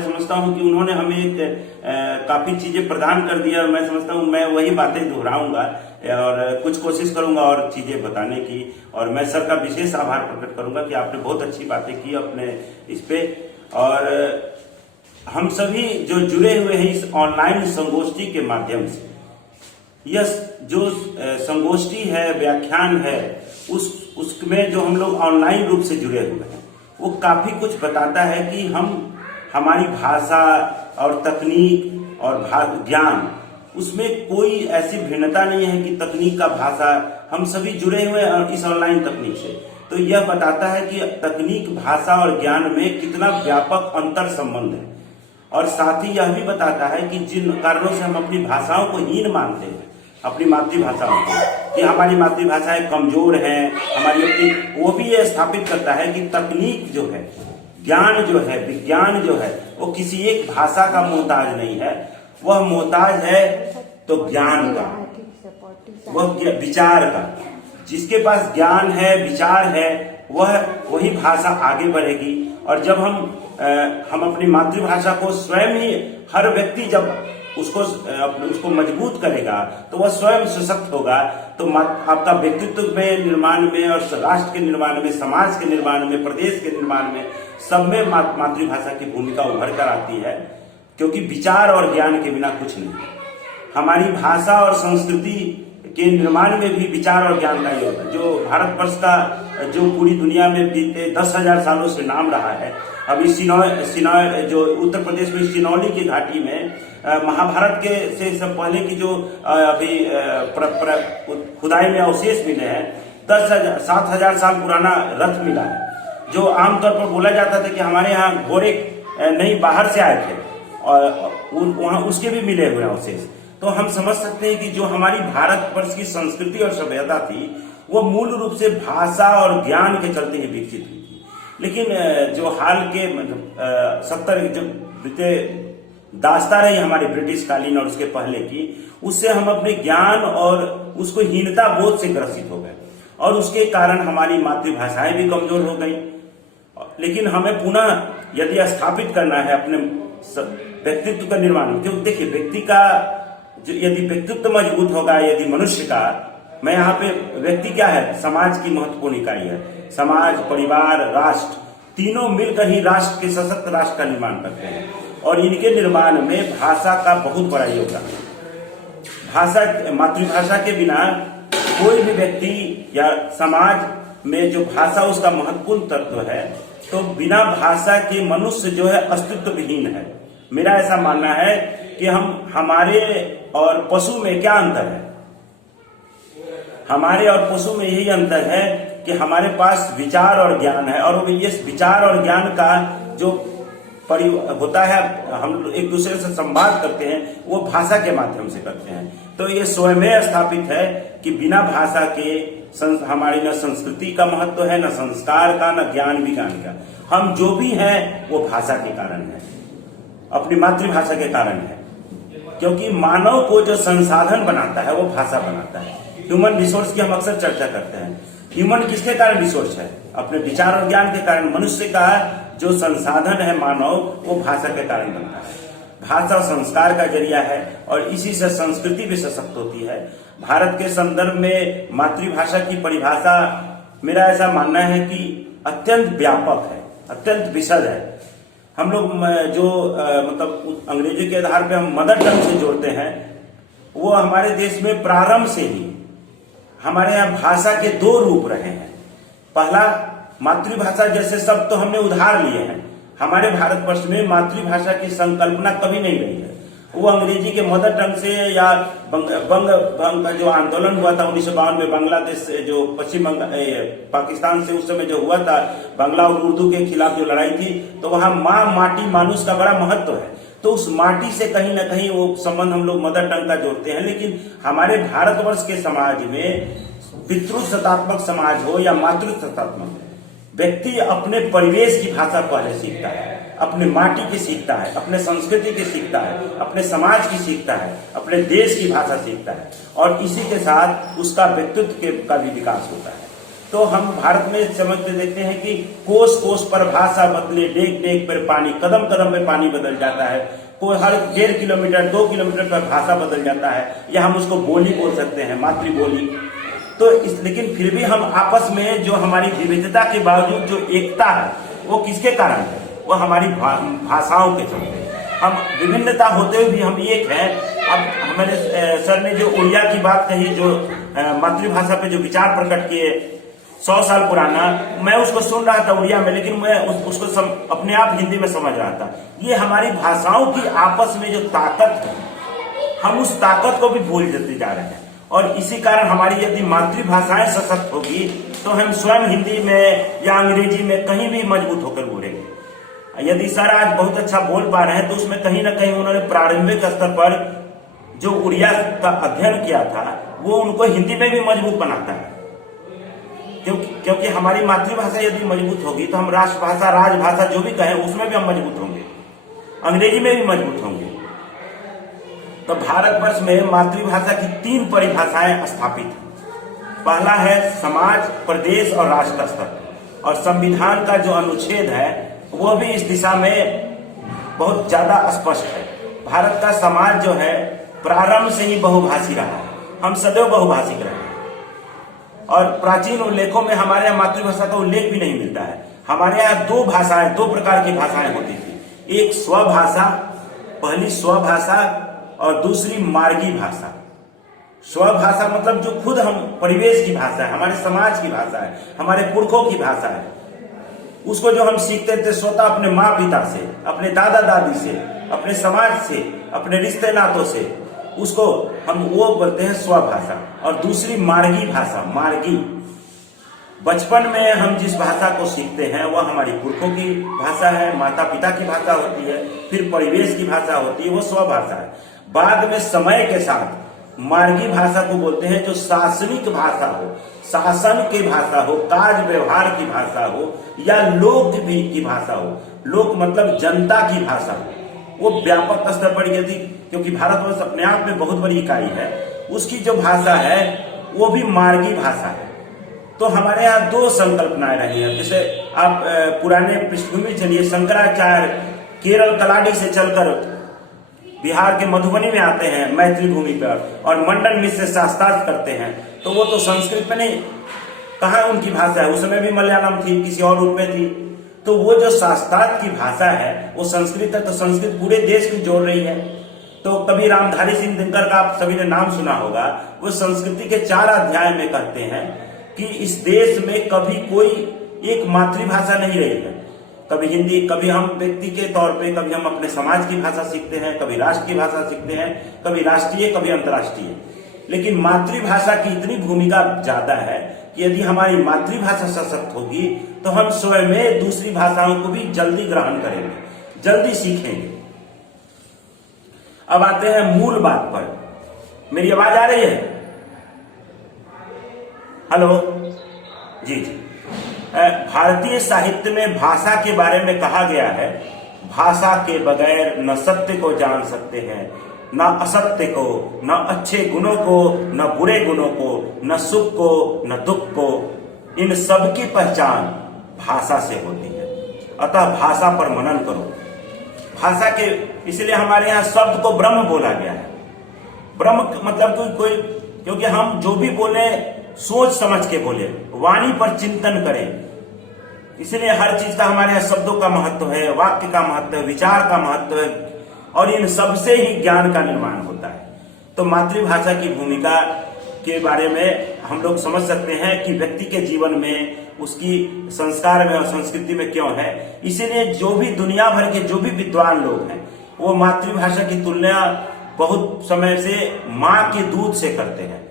समझता हूं कि उन्होंने हमें एक काफी चीजें प्रदान कर दिया और मैं समझता हूं मैं वही बातें दोहराऊंगा और कुछ कोशिश करूंगा और चीजें बताने की। और मैं सर का विशेष आभार प्रकट करूंगा कि आपने बहुत अच्छी बातें की अपने इस पे। और हम सभी जो जुड़े हुए हैं इस ऑनलाइन संगोष्ठी के माध्यम से, यह जो संगोष्ठी है, व्याख्यान है, उसमें जो हम लोग ऑनलाइन रूप से जुड़े हुए हैं, वो काफी कुछ बताता है कि हमारी भाषा और तकनीक और ज्ञान, उसमें कोई ऐसी भिन्नता नहीं है कि तकनीक का भाषा, हम सभी जुड़े हुए हैं इस ऑनलाइन तकनीक से। तो यह बताता है कि तकनीक, भाषा और ज्ञान में कितना व्यापक अंतर संबंध है। और साथ ही यह भी बताता है कि जिन कारणों से हम अपनी भाषाओं को हीन मानते हैं, अपनी मातृभाषाओं को, कि हमारी मातृभाषाएं कमजोर हैं, हमारी वो भी यह स्थापित करता है कि तकनीक जो है, ज्ञान जो है, विज्ञान जो है, वो किसी एक भाषा का मोहताज नहीं है। वह मोहताज है तो ज्ञान का, वह विचार का। जिसके पास ज्ञान है, विचार है, वही भाषा आगे बढ़ेगी। और जब हम अपनी मातृभाषा को स्वयं ही, हर व्यक्ति जब उसको मजबूत करेगा तो वह स्वयं सशक्त होगा। तो आपका व्यक्तित्व में निर्माण में और राष्ट्र के निर्माण में, समाज के निर्माण में, प्रदेश के निर्माण में, सब में मातृभाषा की भूमिका उभर कर आती है। क्योंकि विचार और ज्ञान के बिना कुछ नहीं। हमारी भाषा और संस्कृति के निर्माण में भी विचार और ज्ञान का योगदान, जो भारतवर्ष का जो पूरी दुनिया में बीते 10,000 सालों से नाम रहा है। अभी सिनॉय जो उत्तर प्रदेश में सिनौली की घाटी में महाभारत के से सब पहले की जो अभी खुदाई में अवशेष मिले हैं, 7,000 साल पुराना रथ मिला है, जो आमतौर पर बोला जाता था कि हमारे यहाँ घोड़े नहीं बाहर से आए थे, और वहां उसके भी मिले हुए अवशेष। तो हम समझ सकते हैं कि जो हमारी भारतवर्ष की संस्कृति और सभ्यता थी, वो मूल रूप से भाषा और ज्ञान के चलते ही विकसित हुई थी। लेकिन जो हाल के 70 जो बीते दास्तां रही हमारी ब्रिटिश कालीन और उसके पहले की, उससे हम अपने ज्ञान और उसको हीनता बोध से ग्रसित हो गए, और उसके कारण हमारी मातृभाषाएं भी कमजोर हो गई। लेकिन हमें पुनः यदि स्थापित करना है अपने व्यक्तित्व का निर्माण, क्योंकि देखिए व्यक्ति का यदि व्यक्तित्व मजबूत होगा, यदि मनुष्य का, मैं यहाँ पे व्यक्ति क्या है, समाज की महत्वपूर्ण इकाई है। समाज, परिवार, राष्ट्र, तीनों मिलकर ही राष्ट्र के सशक्त राष्ट्र का निर्माण करते हैं। और इनके निर्माण में भाषा का बहुत बड़ा योगदान है। भाषा, मातृभाषा के बिना कोई भी व्यक्ति या समाज में जो भाषा उसका महत्वपूर्ण तत्व है, तो बिना भाषा के मनुष्य जो है अस्तित्व विहीन है। मेरा ऐसा मानना है कि हमारे और पशु में क्या अंतर है? हमारे और पशु में यही अंतर है कि हमारे पास विचार और ज्ञान है, और ये विचार और ज्ञान का जो होता है, हम एक दूसरे से संवाद करते हैं, वो भाषा के माध्यम से करते हैं। तो ये स्वयं स्थापित है कि बिना भाषा के हमारी न संस्कृति का महत्व है, न संस्कार का, न ज्ञान विज्ञान का। हम जो भी हैं वो भाषा के कारण है, अपनी मातृभाषा के कारण है। क्योंकि मानव को जो संसाधन बनाता है वो भाषा बनाता है। ह्यूमन रिसोर्स की हम अक्सर चर्चा करते हैं। ह्यूमन किसके कारण रिसोर्स है? अपने विचार और ज्ञान के कारण। मनुष्य का जो संसाधन है मानव, वो भाषा के कारण बनता है। भाषा संस्कार का जरिया है, और इसी से संस्कृति भी सशक्त होती है। भारत के संदर्भ में मातृभाषा की परिभाषा, मेरा ऐसा मानना है कि अत्यंत व्यापक है, अत्यंत विशद है। हम लोग जो मतलब अंग्रेजी के आधार पे हम मदर टंग से जोड़ते हैं, वो हमारे देश में प्रारंभ से ही हमारे यहाँ भाषा के 2 रूप रहे हैं। पहला, मातृभाषा जैसे शब्द तो हमने उधार लिए हैं। हमारे भारतवर्ष में मातृभाषा की संकल्पना कभी नहीं रही है। वो अंग्रेजी के मदर टंग से, या बंग का जो आंदोलन हुआ था 1952 में, बांग्लादेश से जो पश्चिम पाकिस्तान से उस समय जो हुआ था, बांग्ला और उर्दू के खिलाफ जो लड़ाई थी, तो वहां माँ, माटी, मानुष का बड़ा महत्व है। तो उस माटी से कहीं ना कहीं वो संबंध हम लोग मदर टंग का जोड़ते हैं। लेकिन हमारे भारतवर्ष के समाज में पितृसत्तात्मक समाज हो या मातृसत्तात्मक, व्यक्ति अपने परिवेश की भाषा पहले सीखता है, अपने माटी की सीखता है, अपने संस्कृति की सीखता है, अपने समाज की सीखता है, अपने देश की भाषा सीखता है, और इसी के साथ उसका व्यक्तित्व का भी विकास होता है। तो हम भारत में समझते देखते हैं कि कोस कोस पर भाषा बदले, डेग डेग पर पानी, कदम कदम पे पानी बदल जाता है, कोई हर 1.5 किलोमीटर 2 किलोमीटर पर भाषा बदल जाता है, या हम उसको बोली बोल सकते हैं, मातृ बोली। तो लेकिन फिर भी हम आपस में जो हमारी विविधता के बावजूद जो एकता है, वो किसके कारण है? वो हमारी भाषाओं के चलते। हम विभिन्नता होते हुए भी हम एक हैं। अब हमारे सर ने जो उड़िया की बात कही, जो मातृभाषा पे जो विचार प्रकट किए 100 साल पुराना, मैं उसको सुन रहा था उड़िया में, लेकिन मैं उसको अपने आप हिंदी में समझ रहा था। ये हमारी भाषाओं की आपस में जो ताकत है, हम उस ताकत को भी भूल जाते जा रहे हैं। और इसी कारण हमारी यदि मातृभाषाएं सशक्त होगी तो हम स्वयं हिंदी में या अंग्रेजी में कहीं भी मजबूत होकर उभरेंगे। यदि सर आज बहुत अच्छा बोल पा रहे हैं तो उसमें कहीं ना कहीं उन्होंने प्रारंभिक स्तर पर जो उड़िया का अध्ययन किया था वो उनको हिंदी में भी मजबूत बनाता है। क्योंकि हमारी मातृभाषा यदि मजबूत होगी तो हम राष्ट्रभाषा, राजभाषा जो भी कहें उसमें भी हम मजबूत होंगे, अंग्रेजी में भी मजबूत होंगे। तो भारतवर्ष में मातृभाषा की 3 परिभाषाएं स्थापित हैं। पहला है समाज, प्रदेश और राष्ट्र स्तर, और संविधान का जो अनुच्छेद है वो भी इस दिशा में बहुत ज्यादा स्पष्ट है। भारत का समाज जो है प्रारंभ से ही बहुभाषी रहा है, हम सदैव बहुभाषिक रहे हैं। और प्राचीन उल्लेखों में हमारे यहाँ मातृभाषा का उल्लेख भी नहीं मिलता है। हमारे यहाँ 2 भाषाएं, 2 प्रकार की भाषाएं होती थी, एक स्वभाषा, पहली स्वभाषा, और दूसरी मार्गी भाषा। स्वभाषा मतलब जो खुद हम परिवेश की भाषा है, हमारे समाज की भाषा है, हमारे पुरखों की भाषा है, उसको जो हम सीखते थे स्वतः अपने माँ पिता से, अपने दादा दादी से, अपने समाज से, अपने रिश्ते नातों से, उसको हम वो बोलते हैं स्वभाषा। और दूसरी मार्गी भाषा, मार्गी, बचपन में हम जिस भाषा को सीखते हैं वह हमारी पुरखों की भाषा है, माता पिता की भाषा होती है, फिर परिवेश की भाषा होती है, वो स्वभाषा है। बाद में समय के साथ मार्गी भाषा को बोलते हैं जो शासनिक भाषा हो, शासन की भाषा हो, काज व्यवहार की भाषा हो, या लोक भी की भाषा हो। लोक मतलब जनता की भाषा हो, वो व्यापक स्तर पर यदि, क्योंकि भारतवर्ष अपने आप में बहुत बड़ी इकाई है, उसकी जो भाषा है वो भी मार्गी भाषा है। तो हमारे यहाँ 2 संकल्पनाएं रही हैं। जैसे आप पुराने पृष्ठभूमि चलिए, शंकराचार्य केरल कलाडी से चलकर बिहार के मधुबनी में आते हैं मैत्री भूमि पर, और मंडन मिश्र से शास्त्रार्थ करते हैं, तो वो तो संस्कृत में नहीं, कहाँ उनकी भाषा है, उस समय भी मलयालम थी, किसी और रूप में थी। तो वो जो शास्त्रार्थ की भाषा है वो संस्कृत है, तो संस्कृत पूरे देश को जोड़ रही है। तो कभी रामधारी सिंह दिनकर का आप सभी ने नाम सुना होगा, वो संस्कृति के 4 अध्याय में कहते हैं कि इस देश में कभी कोई एक मातृभाषा नहीं रही है। कभी हिंदी, कभी हम व्यक्ति के तौर पे, कभी हम अपने समाज की भाषा सीखते हैं, कभी राष्ट्र की भाषा सीखते हैं, कभी राष्ट्रीय, कभी अंतर्राष्ट्रीय। लेकिन मातृभाषा की इतनी भूमिका ज्यादा है कि यदि हमारी मातृभाषा सशक्त होगी तो हम स्वयं में दूसरी भाषाओं को भी जल्दी ग्रहण करेंगे, जल्दी सीखेंगे। अब आते हैं मूल बात पर। मेरी आवाज आ रही है? हेलो जी जी। भारतीय साहित्य में भाषा के बारे में कहा गया है, भाषा के बगैर न सत्य को जान सकते हैं, न असत्य को, न अच्छे गुणों को, न बुरे गुणों को, न सुख को, न दुख को। इन सब की पहचान भाषा से होती है। अतः भाषा पर मनन करो। भाषा के, इसलिए हमारे यहाँ शब्द को ब्रह्म बोला गया है। ब्रह्म मतलब कोई, क्योंकि हम जो भी बोले सोच समझ के बोले, वाणी पर चिंतन करें। इसलिए हर चीज का हमारे यहाँ शब्दों का महत्व है, वाक्य का महत्व है, विचार का महत्व है, और इन सबसे ही ज्ञान का निर्माण होता है। तो मातृभाषा की भूमिका के बारे में हम लोग समझ सकते हैं कि व्यक्ति के जीवन में, उसकी संस्कार में और संस्कृति में क्यों है। इसीलिए जो भी दुनिया भर के जो भी विद्वान लोग हैं वो मातृभाषा की तुलना बहुत समय से माँ के दूध से करते हैं।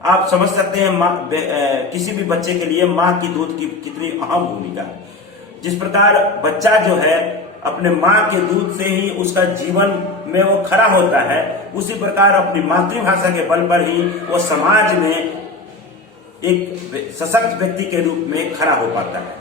आप समझ सकते हैं किसी भी बच्चे के लिए माँ की दूध की कितनी अहम भूमिका है। जिस प्रकार बच्चा जो है अपने माँ के दूध से ही उसका जीवन में वो खड़ा होता है, उसी प्रकार अपनी मातृभाषा के बल पर ही वो समाज में एक सशक्त व्यक्ति के रूप में खड़ा हो पाता है।